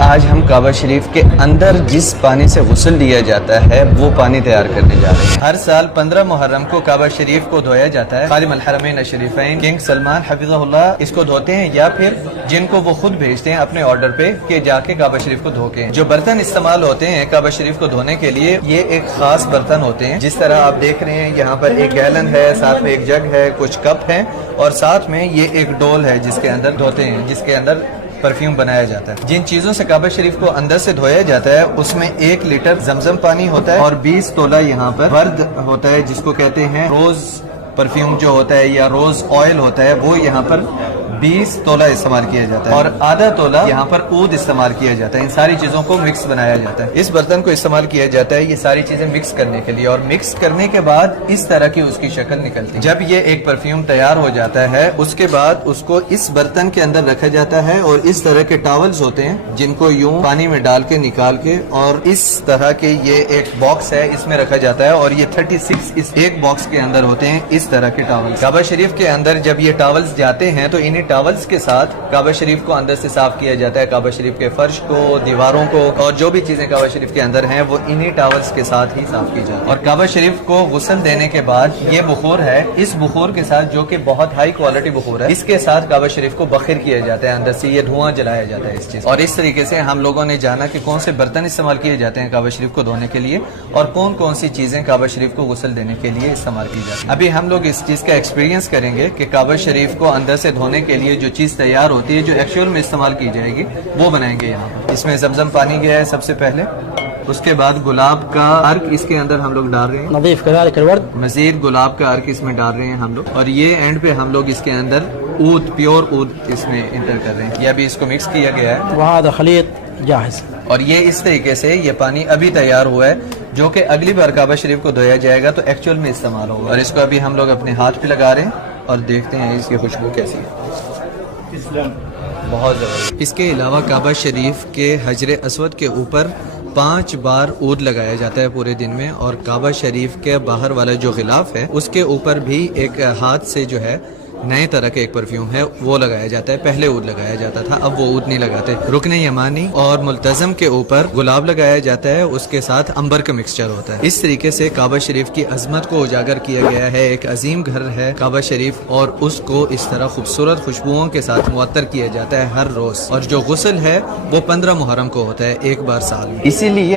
آج ہم کعبہ شریف کے اندر جس پانی سے غسل لیا جاتا ہے وہ پانی تیار کرنے جا رہے ہیں۔ ہر سال 15 محرم کو کعبہ شریف کو دھویا جاتا ہے۔ خادم الحرمین الشریفین کنگ سلمان حفظہ اللہ اس کو دھوتے ہیں، یا پھر جن کو وہ خود بھیجتے ہیں اپنے آرڈر پہ کہ جا کے کعبہ شریف کو دھو کے۔ جو برتن استعمال ہوتے ہیں کعبہ شریف کو دھونے کے لیے، یہ ایک خاص برتن ہوتے ہیں، جس طرح آپ دیکھ رہے ہیں یہاں پر ایک گیلن ہے، ساتھ میں ایک جگ ہے، کچھ کپ ہیں، اور ساتھ میں یہ ایک ڈول ہے جس کے اندر دھوتے ہیں، جس کے اندر پرفیوم بنایا جاتا ہے۔ جن چیزوں سے کعبہ شریف کو اندر سے دھویا جاتا ہے اس میں 1 لیٹر زمزم پانی ہوتا ہے، اور 20 تولہ یہاں پر ورد ہوتا ہے، جس کو کہتے ہیں روز پرفیوم جو ہوتا ہے یا روز آئل ہوتا ہے، وہ یہاں پر 20 تولہ استعمال کیا جاتا ہے، اور آدھا تولہ یہاں پر عود استعمال کیا جاتا ہے۔ ان ساری چیزوں کو مکس بنایا جاتا ہے۔ اس برتن کو استعمال کیا جاتا ہے یہ ساری چیزیں مکس کرنے کے لیے، اور مکس کرنے کے بعد اس طرح کی اس کی شکل نکلتی ہے۔ جب یہ ایک پرفیوم تیار ہو جاتا ہے اس کے بعد اس کو اس برتن کے اندر رکھا جاتا ہے، اور اس طرح کے ٹاولز ہوتے ہیں جن کو یوں پانی میں ڈال کے نکال کے، اور اس طرح کے یہ ایک باکس ہے اس میں رکھا جاتا ہے، اور یہ 36 اس ایک باکس کے اندر ہوتے ہیں اس طرح کے ٹاولز۔ کعبہ شریف کے اندر جب یہ ٹاولز جاتے ہیں تو انہیں ٹاولز کے ساتھ کعبہ شریف کو اندر سے صاف کیا جاتا ہے، کعبہ شریف کے فرش کو، دیواروں کو، اور جو بھی چیزیں کعبہ شریف کے اندر ہیں وہ انہی ٹاولز کے ساتھ ہی صاف کی جاتی ہے۔ اور کعبہ شریف کو غسل دینے کے بعد یہ بخور ہے، اس بخور کے ساتھ جو کہ بہت ہائی کوالٹی بخور ہے، اس کے ساتھ کعبہ شریف کو بخیر کیا جاتا ہے، اندر سے یہ دھواں جلایا جاتا ہے اس چیز۔ اور اس طریقے سے ہم لوگوں نے جانا کہ کون سے برتن استعمال کیے جاتے ہیں کعبہ شریف کو دھونے کے لیے، اور کون کون سی چیزیں کعبہ شریف کو غسل دینے کے لیے استعمال کی جاتی ہیں۔ ابھی ہم لوگ اس چیز کا ایکسپیرینس کریں گے کہ کعبہ شریف کو اندر سے دھونے کے لیے جو چیز تیار ہوتی ہے، جو ایکچوئل میں استعمال کی جائے گی، وہ بنائیں گے یہاں پر۔ اس میں زمزم پانی گیا ہے سب سے پہلے، اس کے بعد گلاب کا عرق اس کے اندر ہم لوگ ڈال رہے ہیں، نظیف كذلك الورد، مزید گلاب کا عرق اس میں ڈال رہے ہیں ہم لوگ، اور یہ اینڈ پہ ہم لوگ اس کے اندر عود، پیور عود اس میں انٹر کر رہے ہیں۔ یہ ابھی اس کو مکس کیا گیا ہے، وهذا خليط جاهز. اور یہ اس طریقے سے یہ پانی ابھی تیار ہوا ہے، جو کہ اگلی بار کعبہ شریف کو دھویا جائے گا تو ایکچوئل میں استعمال ہوگا۔ اور اس کو ابھی ہم لوگ اپنے ہاتھ پہ لگا رہے ہیں اور دیکھتے ہیں اس کی خوشبو کیسی ہے، بہت زبردست۔ اس کے علاوہ کعبہ شریف کے حجر اسود کے اوپر 5 بار عود لگایا جاتا ہے پورے دن میں، اور کعبہ شریف کے باہر والا جو غلاف ہے اس کے اوپر بھی ایک ہاتھ سے جو ہے نئے طرح کا ایک پرفیوم ہے وہ لگایا جاتا ہے۔ پہلے عود لگایا جاتا تھا، اب وہ عود نہیں لگاتے۔ رکن یمانی اور ملتزم کے اوپر گلاب لگایا جاتا ہے، اس کے ساتھ عنبر کا مکسچر ہوتا ہے۔ اس طریقے سے کعبہ شریف کی عظمت کو اجاگر کیا گیا ہے۔ ایک عظیم گھر ہے کعبہ شریف، اور اس کو اس طرح خوبصورت خوشبوؤں کے ساتھ معطر کیا جاتا ہے ہر روز، اور جو غسل ہے وہ 15 محرم کو ہوتا ہے، ایک بار سال میں۔ اسی لیے